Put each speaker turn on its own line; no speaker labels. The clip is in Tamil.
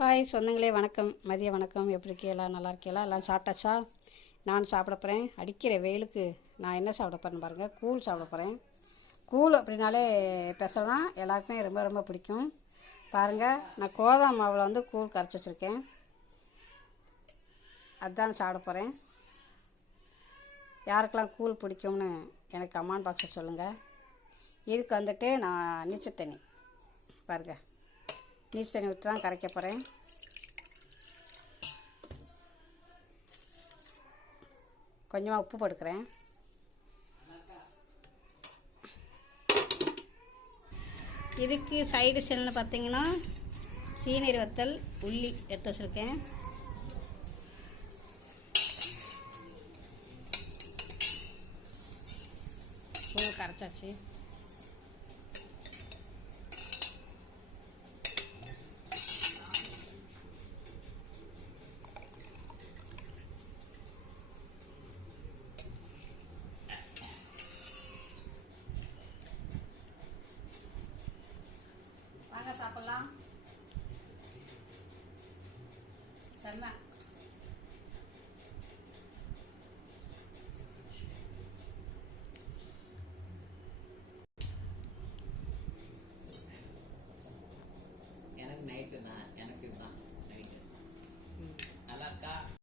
ஹாய் சொந்தங்களே வணக்கம். மதிய வணக்கம். எப்படி இருக்கீங்களா? நல்லா இருக்கீங்களா? எல்லாம் சாப்பிட்டாச்சா? நான் சாப்பிட போகிறேன் அடிக்கிற வெயிலுக்கு நான் என்ன சாப்பிட போகிறேன்னு பாருங்கள் கூழ் சாப்பிட போகிறேன் கூழ் அப்படின்னாலே பெசல் தான் எல்லாருக்குமே ரொம்ப ரொம்ப பிடிக்கும். பாருங்கள் நான் கோதா மாவில் வந்து கூழ் கரைச்சி வச்சுருக்கேன். அதுதான் சாப்பிட போகிறேன் யாருக்கெல்லாம் கூழ் பிடிக்கும்னு எனக்கு கமெண்ட் பாக்ஸில் சொல்லுங்கள் இதுக்கு வந்துட்டு நான் நீச்சத்தண்ணி பாருங்கள் நீர் தண்ணி ஊற்றி தான் கரைக்க போகிறேன் கொஞ்சமாக உப்பு போட்டுக்கிறேன். இதுக்கு சைடு செல்னு பார்த்தீங்கன்னா சீனரி வத்தல் உள்ளி எடுத்து வச்சுருக்கேன். கரைச்சாச்சு. them up.